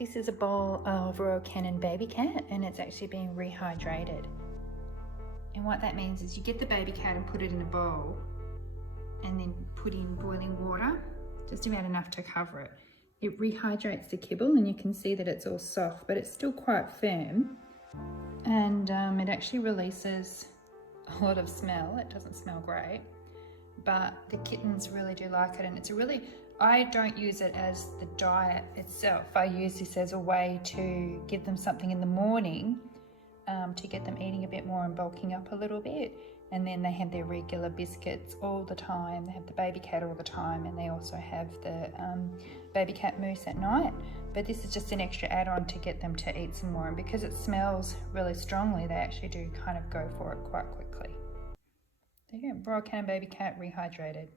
This is a bowl of Royal Canin Baby Cat, and it's actually being rehydrated. And what that means is you get the baby cat and put it in a bowl and then put in boiling water, just about enough to cover it. It rehydrates the kibble, and you can see that it's all soft, but it's still quite firm. And it actually releases a lot of smell. It doesn't smell great, but the kittens really do like it. And it's a really, I don't use it as the diet itself. I use this as a way to give them something in the morning to get them eating a bit more and bulking up a little bit. And then they have their regular biscuits all the time. They have the baby cat all the time, and they also have the baby cat mousse at night. But this is just an extra add-on to get them to eat some more. And because it smells really strongly, they actually do kind of go for it quite quickly. There you go, Royal Canin Baby Cat rehydrated.